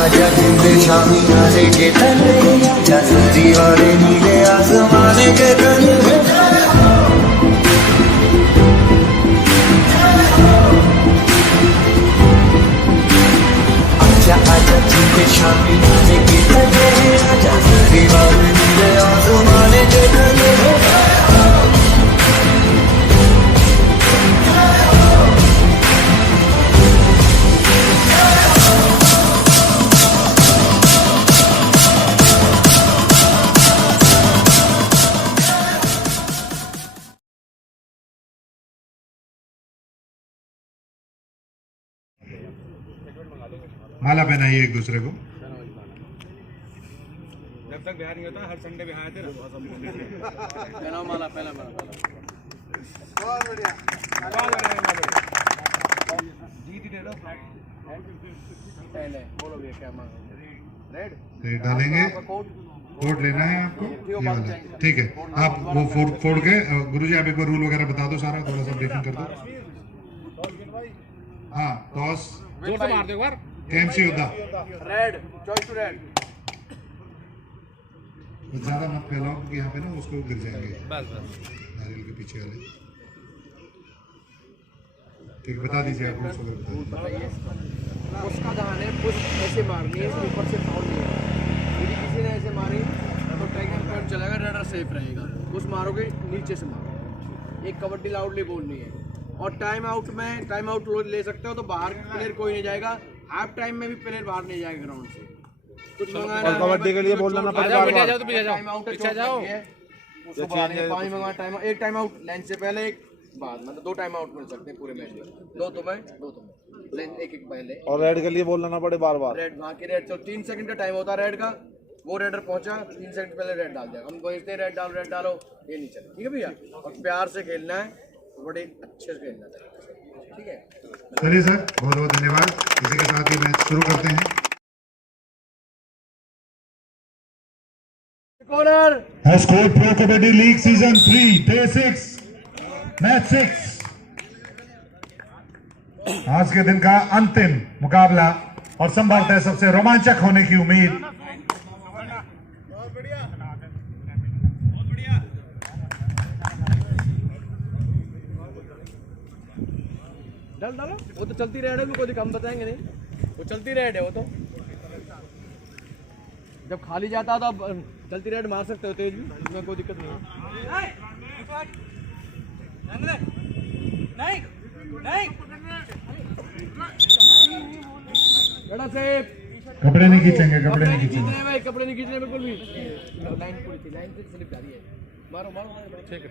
आजा जिंदे शामी आने के तले, जल्दी वाले नीले आसमाने के तले। आजा आजा जिंदे शामी आने के तले, जल्दी वाले नीले आसमाने के तले। माला पहनाइए एक दूसरे को। जब तक बिहार नहीं होता हर संडे बिहार आते ना पहनाओ माला पहला माला बहुत बढ़िया जीत दे दो पहले बोलो भैया क्या मांगो रेड डालेंगे कोड लेना है आपको ये वाला ठीक है। आप वो फोड़ के गुरुजी आप एक बार रूल वगैरह बता दो सारा, थोड़ा सा ब्रीफिंग कर दो। हाँ टॉस जोर से मार दो एक बार। कैंसी होता रेड चॉइस टू रेड ज्यादा मत फैलाओ क्योंकि यहाँ पे ना उसको गिर जाएंगे बस बस नारियल के पीछे वाले। ठीक बता दीजिए आप रूल्स वगैरह बताइए। उसका दहाने पुश ऐसे मारनी है, ऊपर से फाउल नहीं है। यदि किसी ने ऐसे मारी तो ड्रैगन पॉइंट चलेगा, रेडर सेफ रहेगा। उस मारोगे नीचे से मारो। एक कबड्डी लाउडली बोलनी है। और टाइम आउट में टाइम आउट ले सकते हो तो बाहर प्लेयर कोई नहीं जाएगा। हाफ टाइम में भी प्लेयर बाहर नहीं जाएगा ग्राउंड से। कुछ कबड्डी के लिए बोलना ना पड़ेगा। टाइम आउट पीछे जाओ उसको पानी मंगा टाइम एक टाइम आउट लाइन से पहले एक बाद मतलब 2 टाइम आउट मिल सकते हैं पूरे मैच में। 2 तुम्हें लाइन एक पहले। और रेड के लिए बोलना ना पड़े बार बार। रेड वहाँ की रेड चलो 3 सेकंड का टाइम होता है रेड का। वो रेडर पहुंचा 3 सेकंड पहले रेड डाल दिया। हम बोलते हैं रेड डालो ये नहीं चले। ठीक है भैया और प्यार से खेलना है, बड़े अच्छे से खेलना है। ठीक है चलिए सर बहुत बहुत धन्यवाद। इसी के साथ ही मैच शुरू करते हैं। Has scored Pro Kabaddi League Season 3 Day 6 Match 6। आज के दिन का अंतिम मुकाबला और संभवतः सबसे रोमांचक होने की उम्मीद। डालो वो तो चलती रेड है, भी कोई कम बताएंगे नहीं। वो चलती रेड है वो तो। जब खाली जाता तो अब चलती रेड मार सकते हो तेज भी, इसमें कोई दिक्कत नहीं है। कपड़े नहीं खींचेंगे, कपड़े नहीं खींचेंगे भाई, कपड़े नहीं खींचने बिल्कुल भी। लाइन पूरी थी, लाइन से स्लिप जा रही है। मारो मारो ठीक है।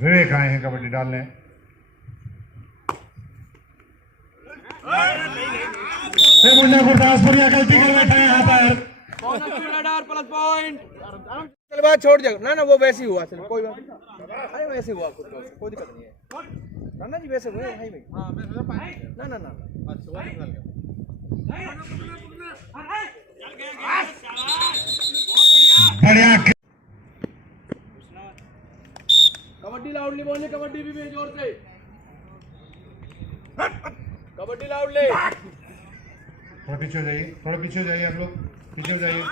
विवेक आए हैं कबड्डी डालने। मुंडा गुरदासपुर गलती कर बैठे हैं यहाँ पर। Plus point. चल बात छोड़ जाओ ना वो वैसे ही हुआ। चलो कोई बात नहीं, अरे वैसे हुआ कुछ कोई दिक्कत नहीं है। ना जी वैसे हुए भाई भाई हां मैं सोचा पानी ना ना ना अच्छा वो निकल गया बढ़िया कबड्डी लाउडली बोलिए कबड्डी भी जोर से कबड्डी लाउडली थोड़ा पीछे हो जाइए, थोड़ा पीछे हो जाइए, आप लोग पीछे हो जाइए।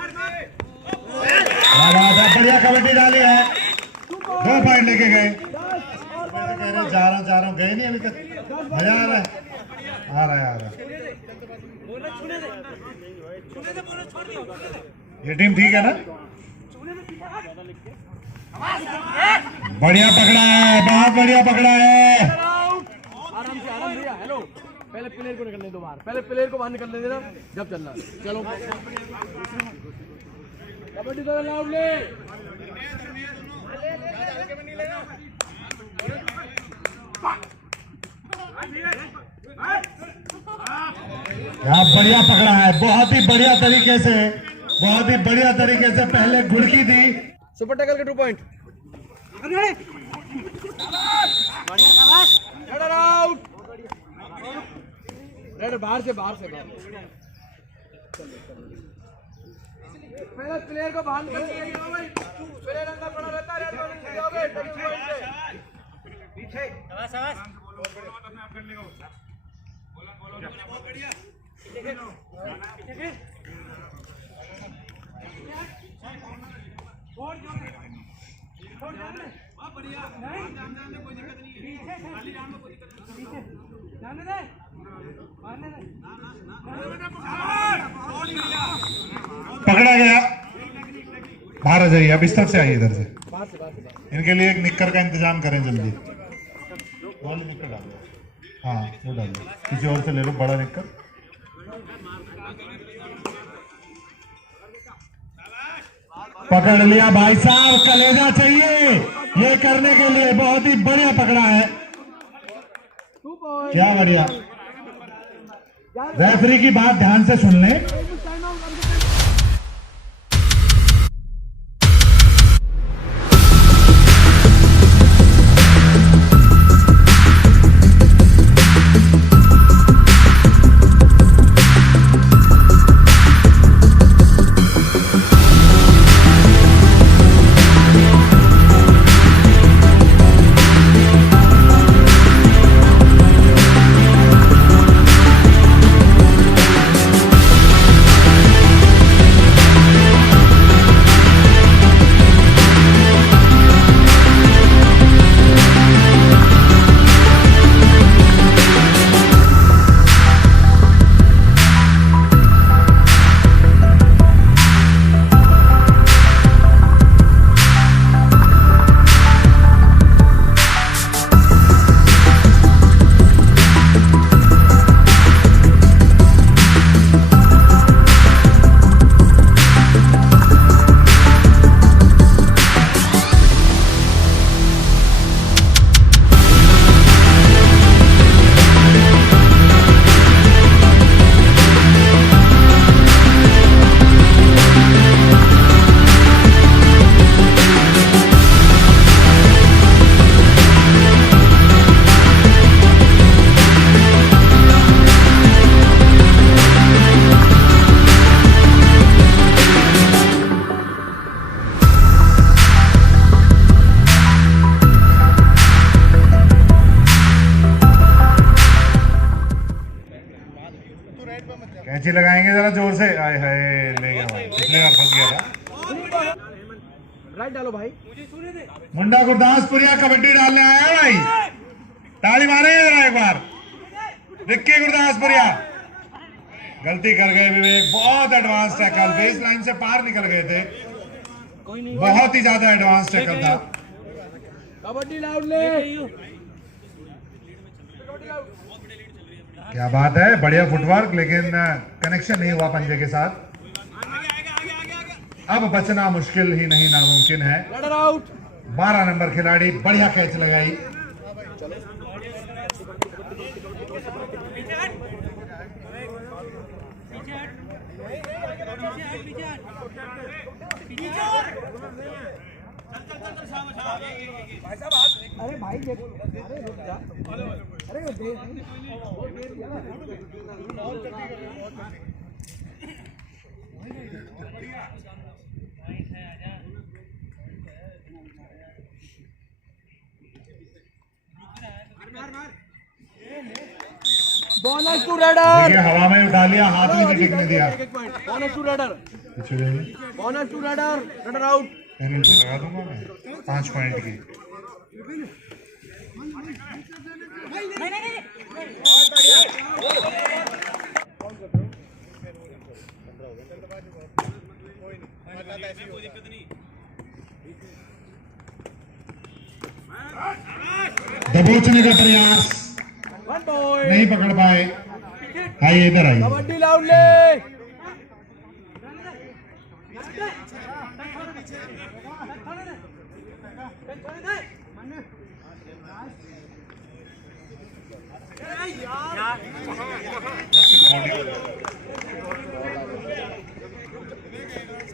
बढ़िया कबड्डी डाली है, 2 पॉइंट लेके गए। कह रहे जा रहा हूँ गए नहीं अभी तक। मजा आ रहा है, आ रहा है, आ रहा है। ये टीम ठीक है ना? बढ़िया पकड़ा है, बहुत बढ़िया पकड़ा है। आराम से भैया हेलो पहले प्लेयर को निकलने दो बाहर पहले प्लेयर को बाहर निकलने देना जब चलना चलो कबड्डी तो लाउडली क्या बढ़िया पकड़ा है, बहुत ही बढ़िया तरीके से, बहुत ही बढ़िया तरीके से पहले घुड़की दी। सुपर टैकल के 2 पॉइंट आउट रेडर बाहर से पहले प्लेयर को बाहर निकलने चाहिए भाई प्लेयर अंदर पड़ा रहता है रेड वाले से जाओगे टैकल पॉइंट से पीछे शाबाश बहुत बढ़िया पकड़ा गया, बाहर आ जाइए, अब इस तरफ से आइए, इधर से। इनके लिए एक निक्कर का इंतजाम करें जल्दी। वाली निक्कर डाल दो, हाँ वो डाल दो, किसी और से ले लो बड़ा निक्कर। पकड़ लिया भाई साहब, कलेजा चाहिए ये करने के लिए, बहुत ही बढ़िया पकड़ा है, क्या बढ़िया। रेफरी की बात ध्यान से सुन लें। कैंची लगाएंगे जरा जोर से, आए हाय ले गया भाई, पिछले बार फंस गया था। राइट डालो भाई, मुंडा गुरदासपुरिया कबड्डी डालने आया है भाई, ताली मारेंगे जरा एक बार। विक्की गुरदासपुरिया गलती कर गए विवेक, बहुत एडवांस टैकल, बेस लाइन से पार निकल गए थे, बहुत ही ज्यादा एडवांस टैकल था। कबड्डी लाउडली क्या बात है, बढ़िया फुटवर्क, लेकिन कनेक्शन नहीं हुआ पंजे के साथ। अब बचना मुश्किल ही नहीं नामुमकिन है। 12 नंबर खिलाड़ी, बढ़िया कैच लगाई। अरे भाई देखो, अरे रुक जा, अरे देख बोनस टू रेडर। देखिए हवा में उठा लिया, हाथ में नहीं टिकने दिया। Bonus to raider, bonus to raider, raider out. Penalty लगा दूंगा मैं 5 पॉइंट की। दबोचने का प्रयास नहीं पकड़ पाए। आइए इधर आइए। Kabaddi loudly.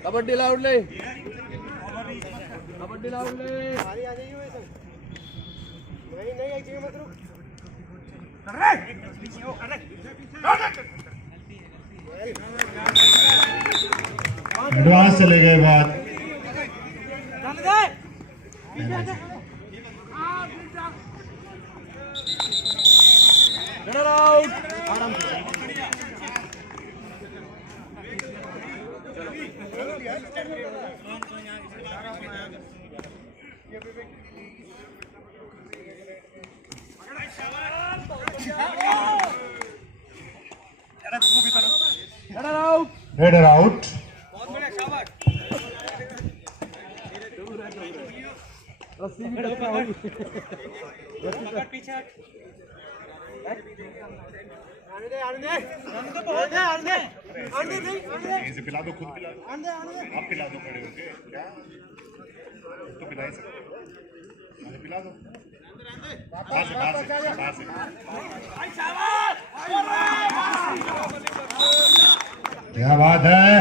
Kabaddi loudly, kabaddi loudly. Advance चले गए बात। Runner out. Runner out, raider out. रस्सी भी टकरा होगी। इसे पिला दो, खुद पिला दो। आप पिला दो, खड़े होके क्या तो पिला ही सकते हो। अरे पिला दो। बाहर से, बाहर से, बाहर से। क्या बात है।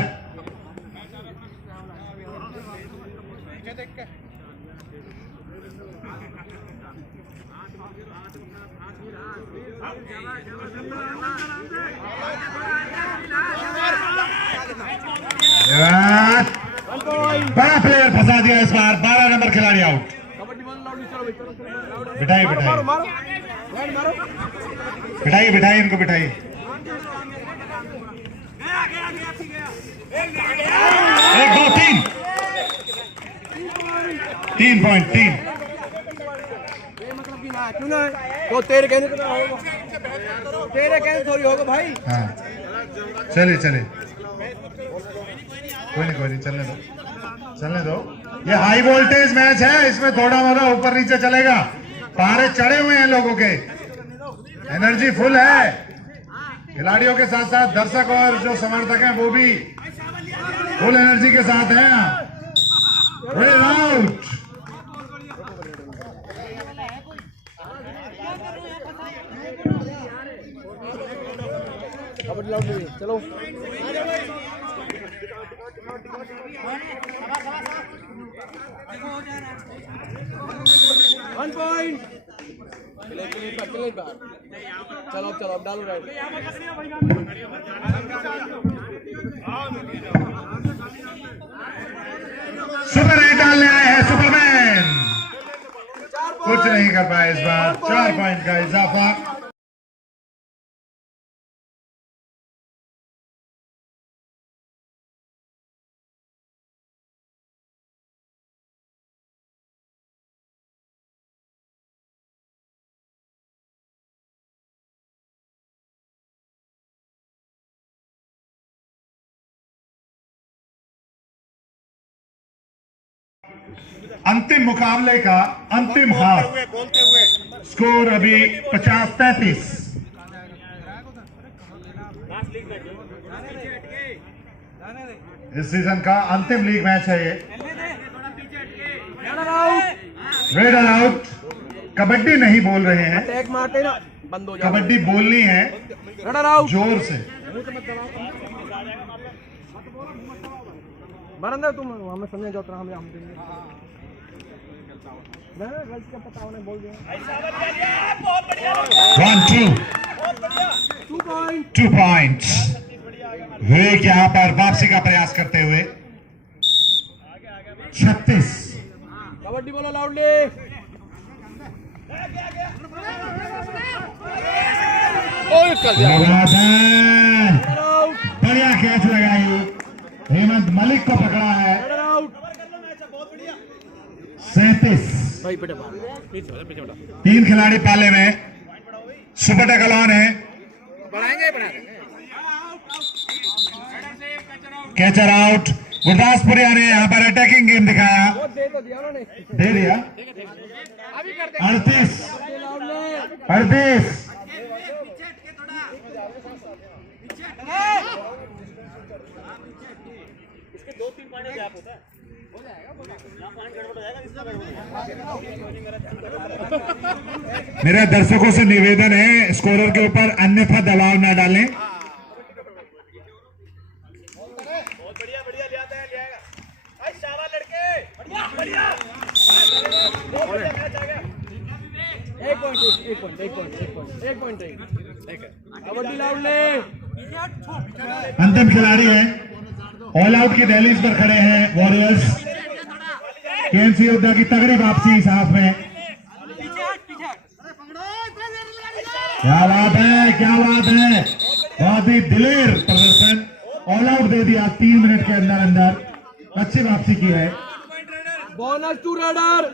बड़ा प्लेयर फंसा दिया इस बार। 12 नंबर खिलाड़ी आउट। बिठाइए बिठाइए बिठाइए बिठाइए इनको बिठाइए। 1 2 3 3 पॉइंट 3। मतलब कि ना क्यों ना तो तेरे कहने तो होगा, तेरे कहने थोड़ी होगा भाई। हाँ चलिए चलिए, कोई नहीं चलने दो, चलने दो। ये हाई वोल्टेज मैच है, इसमें थोड़ा मोड़ा ऊपर नीचे चलेगा। पारे चढ़े हुए हैं लोगों के, एनर्जी फुल है। खिलाड़ियों के साथ साथ दर्शक और जो समर्थक हैं वो भी फुल एनर्जी के साथ हैं। Red out. कबड्डी लाउडली, चलो। 1 पॉइंट। चलो चलो अब डालो राइट। सुपर 8 डालने आए हैं सुपरमैन। कुछ नहीं कर पाए इस बार। 4 पॉइंट का इजाफा। अंतिम मुकाबले का अंतिम हाफ, स्कोर अभी 50-33। इस सीजन का अंतिम लीग मैच है ये। Red out. कबड्डी नहीं बोल रहे हैं, टैग मारते ना बंद हो जाए। कबड्डी बोलनी है रनर आउट। जोर से। बरंदर तुम हमें समझे जो हम देंगे। 2 पॉइंट्स। विवेक यहाँ पर वापसी का प्रयास करते हुए 36। कबड्डी बोलो लाउडली। बढ़िया कैच लगाई, हेमंत मलिक को पकड़ा है। 37। 3 खिलाड़ी पाले में, सुपर टैकल ऑन है। Catcher out. गुरदासपुरिया ने यहाँ पर अटैकिंग गेम दिखाया, दे दिया। 38। मेरे दर्शकों से निवेदन है, स्कोरर के ऊपर अन्यथा दबाव ना डालें। अंतिम खिलाड़ी है, ऑल आउट की दहलीज पर खड़े हैं वॉरियर्स। केएमसी योद्धा की तगड़ी वापसी इस हाफ में। क्या बात है, क्या बात है, बहुत ही दिलेर प्रदर्शन। ऑल आउट दे दिया 3 मिनट के अंदर अंदर। अच्छी वापसी की है। Bonus to raider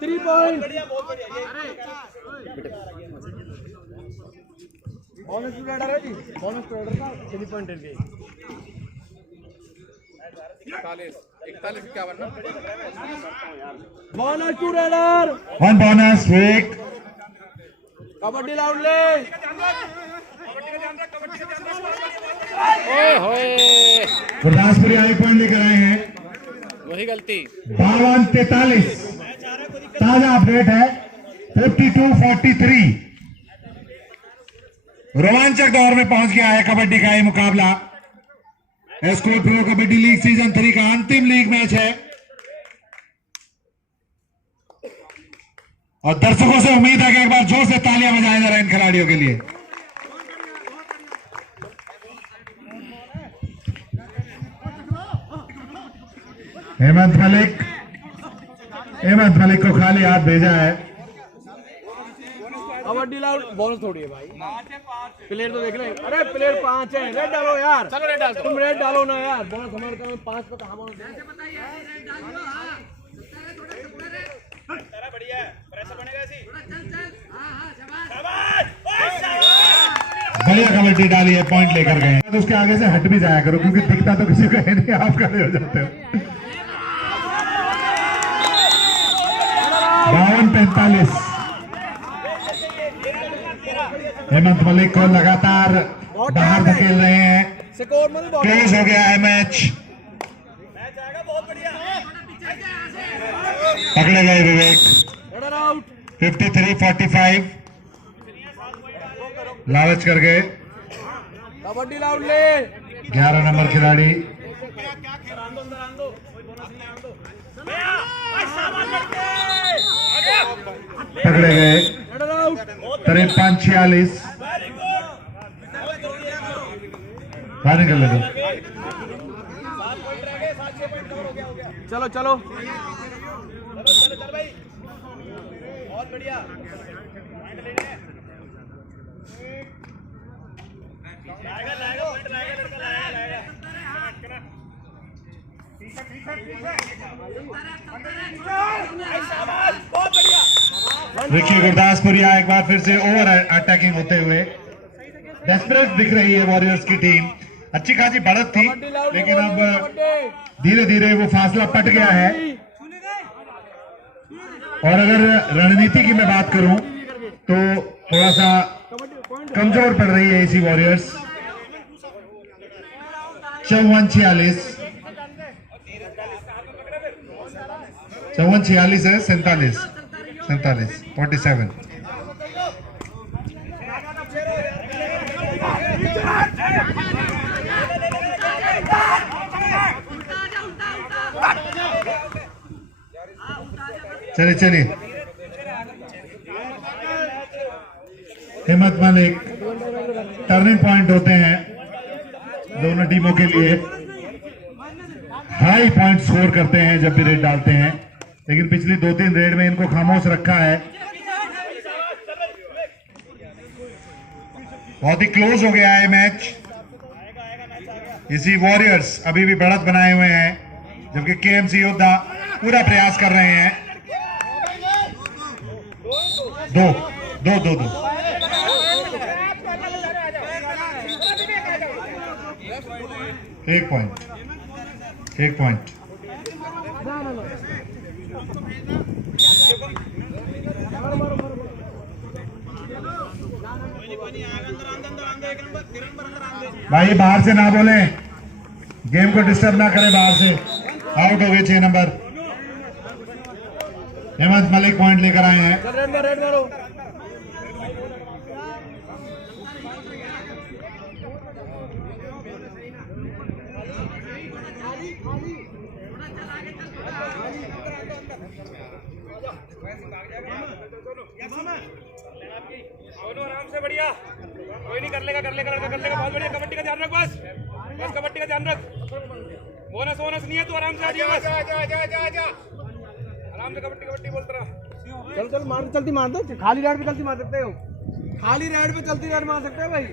3 point. Bonus to raider है जी, बोनस टू रेडर का 3 पॉइंट है। 41 bonus to raider. 1 bonus Vivek. Kabaddi loudly. Gurdaspuri आगे पॉइंट लेकर आए हैं। वही गलती। 52-43 ताजा अपडेट है। 52-43 रोमांचक दौर में पहुंच गया है कबड्डी का ये मुकाबला। Score pro kabaddi league season 3 का अंतिम लीग मैच है और दर्शकों से उम्मीद है कि एक बार जोर से तालियां बजाएं जरा इन खिलाड़ियों के लिए। हेमंत मलिक को खाली हाथ भेजा है। कबड्डी लाउड। बोनस थोड़ी है भाई, प्लेयर तो देख ले। अरे प्लेयर 5 है, रेड डालो यार। चलो रेड डालो, तुम रेड डालो ना यार। बोनस हमारे का 5 को कहां बोनस बढ़िया है, प्रेशर बनेगा ऐसी। बढ़िया कबड्डी डाली है, पॉइंट लेकर गए। तो उसके आगे से हट भी जाया करो क्योंकि दिखता तो किसी को है नहीं, आप खड़े हो जाते हो। 52-45 हेमंत मलिक को लगातार बाहर धकेल रहे हैं। क्लोज हो गया है मैच। पकड़े गए विवेक। 53-45 लालच कर गए। कबड्डी लाउडली। 11 नंबर खिलाड़ी पकड़े गए। 53-46 बाहर निकल ले। चलो चलो भाई, बहुत बढ़िया। विकी गुरदासपुरिया एक बार फिर से ओवर अटैकिंग होते हुए। डेस्परेट दिख रही है वॉरियर्स की टीम। अच्छी खासी बढ़त थी लेकिन अब धीरे धीरे वो फासला पट गया है। और अगर रणनीति की मैं बात करूं तो थोड़ा सा कमजोर पड़ रही है इसी वॉरियर्स। 54-46 है। 47 47 47 चलिए चलिए हिम्मत मलिक टर्निंग पॉइंट होते हैं दोनों टीमों के लिए, हाई पॉइंट स्कोर करते हैं जब भी रेड डालते हैं, लेकिन पिछली 2-3 रेड में इनको खामोश रखा है। बहुत ही क्लोज हो गया है मैच। इसी वॉरियर्स अभी भी बढ़त बनाए हुए हैं, जबकि केएमसी योद्धा पूरा प्रयास कर रहे हैं। दो दो दो दो एक पॉइंट भाई बाहर से ना बोले, गेम को डिस्टर्ब ना करें, बाहर से आउट हो गए 6 नंबर। हिम्मत मलिक पॉइंट लेकर आए हैं। आराम से, बढ़िया, कोई नहीं, कर लेगा बहुत बढ़िया। कबड्डी का ध्यान रख, बस कबड्डी का ध्यान रख। बोनस नहीं है, तू आराम से आ जा, बस आराम से कबड्डी बोलता रहा। चल मार, चलती मार दो, खाली राइड पे चलती मार सकते हो, खाली राइड पे चलती राइड मार सकते हो भाई।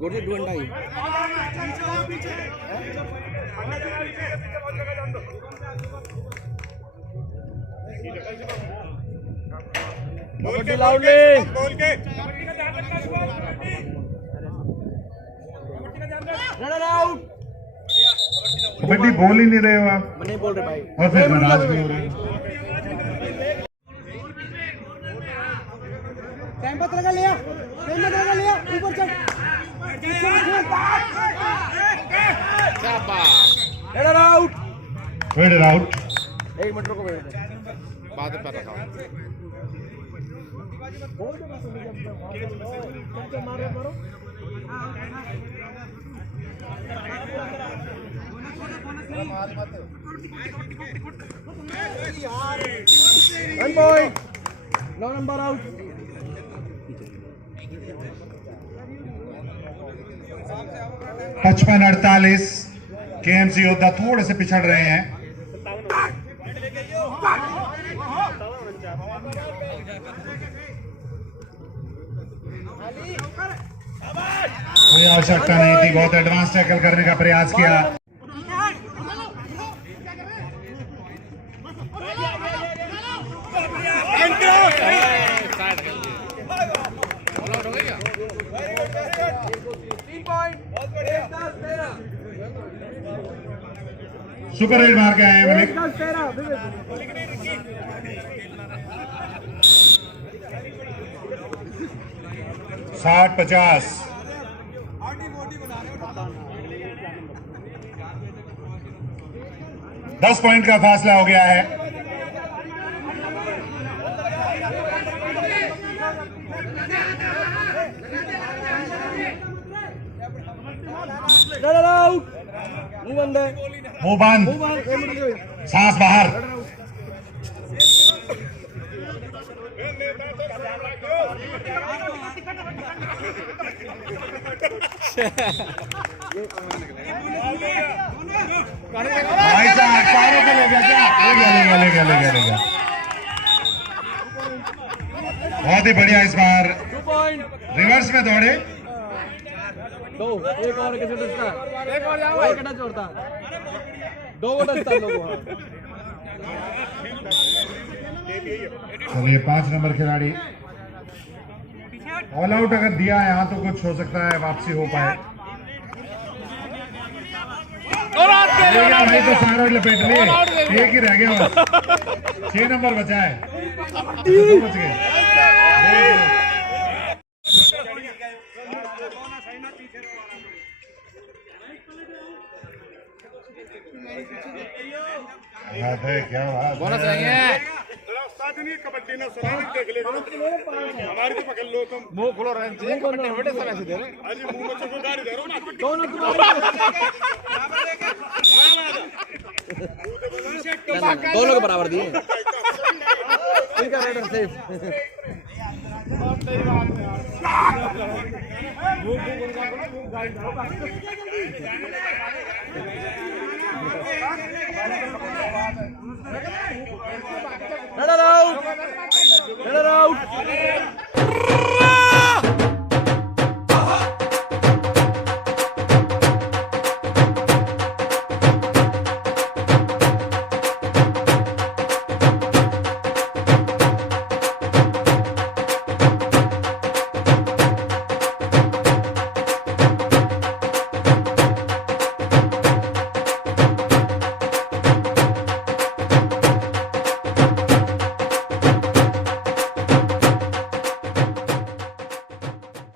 गोटे डंडा ही बोल के कबड्डी बोल ही नहीं रहे हो आप, नहीं बोल रहे भाई, और फिर नाराज भी हो रहे हैं। टाइम पता लगा लिया, ऊपर चल, वेट आउट। 1 मिनट रुको, बाद में पता one point, 9 number out. 55-48 KMC योद्धा थोड़े से पिछड़ रहे हैं। कोई आवश्यकता नहीं थी, बहुत एडवांस टैकल करने का प्रयास किया। सुपर रेड मार के आए हैं मलिक। 60-50 10 पॉइंट का फासला हो गया है। मुंह बंद, सांस बाहर। भाई साहब चारों को ले गया क्या? ले गया। बहुत ही बढ़िया, इस बार रिवर्स में दौड़े। एक और कैसे डसता, एक और जाओ, एक कटा छोड़ता, 2 डसता लोगों। चलिए 5 नंबर खिलाड़ी ऑल आउट अगर दिया यहाँ तो कुछ हो सकता है, वापसी हो पाए। नहीं तो सारा लपेट लिए, एक ही रह गया बस। 6 नंबर बचा है, 2 बच गए। बात है, क्या बात बोनस नहीं है। बात नहीं कबड्डी ना सुना देख ले हमारी तो पकड़ लो तुम मुंह खुलो रहे हैं कबड्डी बड़े समय से दे रहे अजी मुंह में चोटदारी दे रहे हो ना दोनों के बराबर दिए इनका raider safe raider out raider out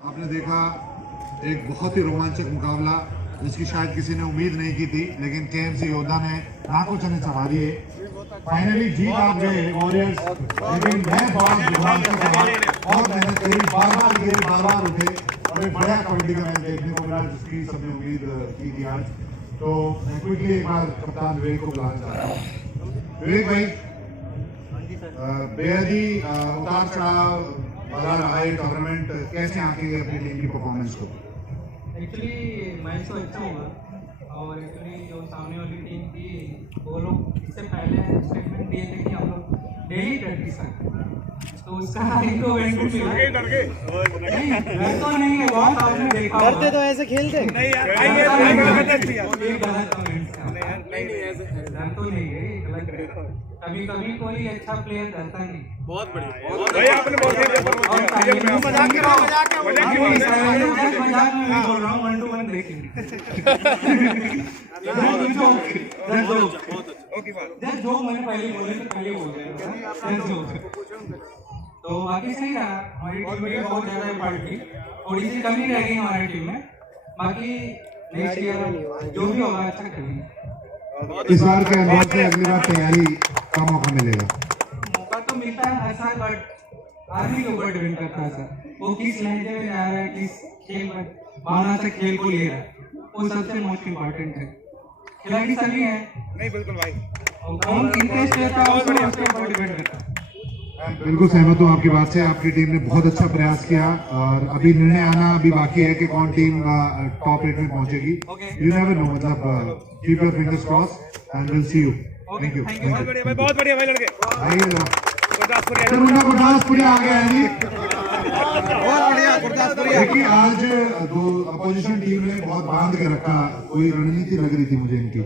आपने देखा एक बहुत ही रोमांचक मुकाबला जिसकी शायद किसी ने उम्मीद नहीं की थी, लेकिन केएमसी योद्धा ने नाकों चने संभाली है। फाइनली जीत आप गए वॉरियर्स, लेकिन मैं बहुत रोमांचक रहा, बहुत मेहनत करी, बार-बार गिरे, बार-बार उठे और एक बड़ा कबड्डी का मैच देखने को मिला जिसकी सबने उम्मीद की थी आज। तो मैं क्विकली एक बार कप्तान विवेक को बुलाना चाहता हूँ। विवेक भाई, बेहद ही उतार चढ़ाव भरा रहा है टूर्नामेंट, कैसे आंकेंगे अपनी टीम की परफॉर्मेंस को? एक्चुअली मैच तो अच्छा हुआ और एक्चुअली जो सामने वाली टीम थी वो लोग इससे पहले स्टेटमेंट दिए थे कि हम लोग डेली प्रैक्टिस करते हैं, तो उसका इनको बेनिफिट मिला। नहीं तो नहीं है, बहुत आपने देखा करते तो ऐसे खेलते नहीं यार, तो नहीं है, कभी कभी कोई अच्छा प्लेयर रहता नहीं। बहुत बढ़िया भाई आपने बहुत मजाक में बोल रहा हूँ, 1 to 1 देखेंगे जो मैंने पहले बोले तो पहले बोल रहे तो बाकी सही रहा। हमारी टीम में बहुत ज्यादा एफर्ट थी, थोड़ी सी कमी रह गई हमारी टीम में, बाकी नेक्स्ट ईयर जो भी होगा अच्छा करेंगे। इस बार के अनुभव से अगली बार तैयारी का मौका मिलेगा। मौका तो मिलता है हर साल, बट आदमी के ऊपर डिपेंड करता है सर, वो किस लहजे में जा रहा है, किस खेल में भावना से खेल को ले रहा है, वो सबसे मोस्ट इम्पोर्टेंट है। खिलाड़ी सभी हैं, नहीं बिल्कुल भाई, कौन इंटरेस्ट लेता है उसके ऊपर डिपेंड करता है। बिल्कुल सहमत हूँ आपकी बात से। आपकी टीम ने बहुत अच्छा प्रयास किया और अभी निर्णय आना अभी बाकी है कि कौन टीम टॉप 8 में पहुंचेगी। यू नेवर नो, मतलब keep your fingers cross and will see you. Thank you. बहुत बढ़िया भाई लड़के। गुरदासपुरी आ गया है जी। देखिए आज दो अपोजिशन टीम ने बहुत बांध के रखा, कोई रणनीति लग रही थी मुझे इनकी।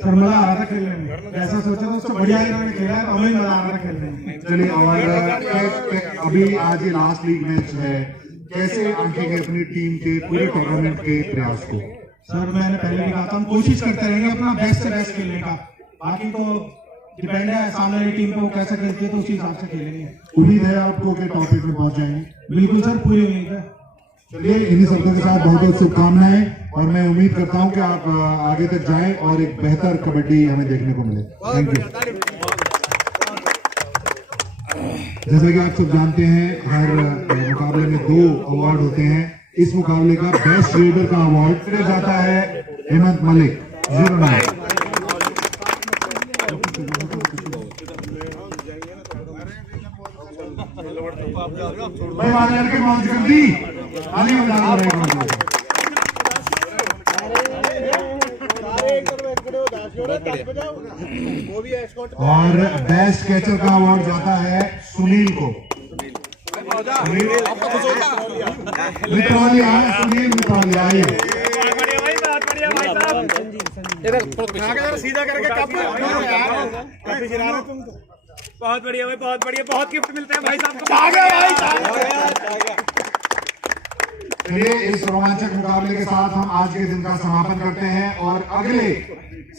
सर मजा आ रहा था खेलने में, जैसा सोचा था उससे बढ़िया इन्होंने खेला है, हमें मजा आ रहा था खेलने में। चलिए, और अभी आज ये लास्ट लीग मैच है, कैसे आंकेंगे अपनी टीम के पूरे टूर्नामेंट के प्रयास को? सर मैंने पहले भी कहा था हम कोशिश करते रहेंगे अपना बेस्ट से बेस्ट खेलने का, बाकी तो डिपेंड है सामने वाली टीम पे वो कैसा खेलती है तो उसी हिसाब से खेलेंगे। उम्मीद है आपको कि टॉप 8 में पहुंच जाएंगे? बिल्कुल सर, पूरी उम्मीद है। चलिए, इन्हीं शब्दों के साथ बहुत बहुत शुभकामनाएं और मैं उम्मीद करता हूं कि आप आगे तक जाएं और एक बेहतर कबड्डी हमें देखने को मिले। Thank you. जैसा कि आप सब जानते हैं, हर मुकाबले में 2 अवार्ड होते हैं। इस मुकाबले का बेस्ट रेडर का अवार्ड जाता है हेमंत मलिक 09। भाई वाले लड़के पहुंच जल्दी आने बजा रहे हैं। और बेस्ट कैचर का अवार्ड जाता है सुनील को। मित्रौलिया, सुनील मित्रौलिया। सीधा करके कप बहुत बढ़िया भाई, बहुत बढ़िया, बहुत गिफ्ट मिलते हैं भाई साहब को। चलिए, इस रोमांचक मुकाबले के साथ हम आज के दिन का समापन करते हैं और अगले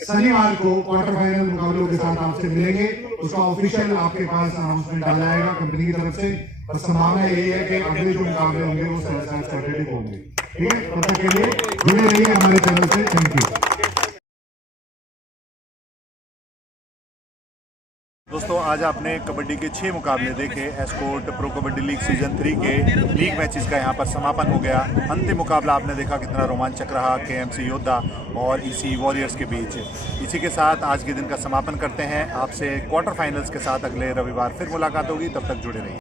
शनिवार को क्वार्टर फाइनल मुकाबलों के साथ आपसे मिलेंगे। उसका ऑफिशियल आपके पास अनाउंसमेंट डाला जाएगा कंपनी की तरफ से। और संभावना यही है कि अगले जो मुकाबले होंगे वो सैटरडे को होंगे। ठीक है, तब तक के लिए जुड़े रहिए हमारे चैनल से। Thank you. दोस्तों आज आपने कबड्डी के 6 मुकाबले देखे। Escort pro kabaddi league season 3 के लीग मैचेस का यहाँ पर समापन हो गया। अंतिम मुकाबला आपने देखा कितना रोमांचक रहा KMC योद्धा और EC वॉरियर्स के बीच। इसी के साथ आज के दिन का समापन करते हैं। आपसे क्वार्टर फाइनल्स के साथ अगले रविवार फिर मुलाकात होगी, तब तक जुड़े रहिए।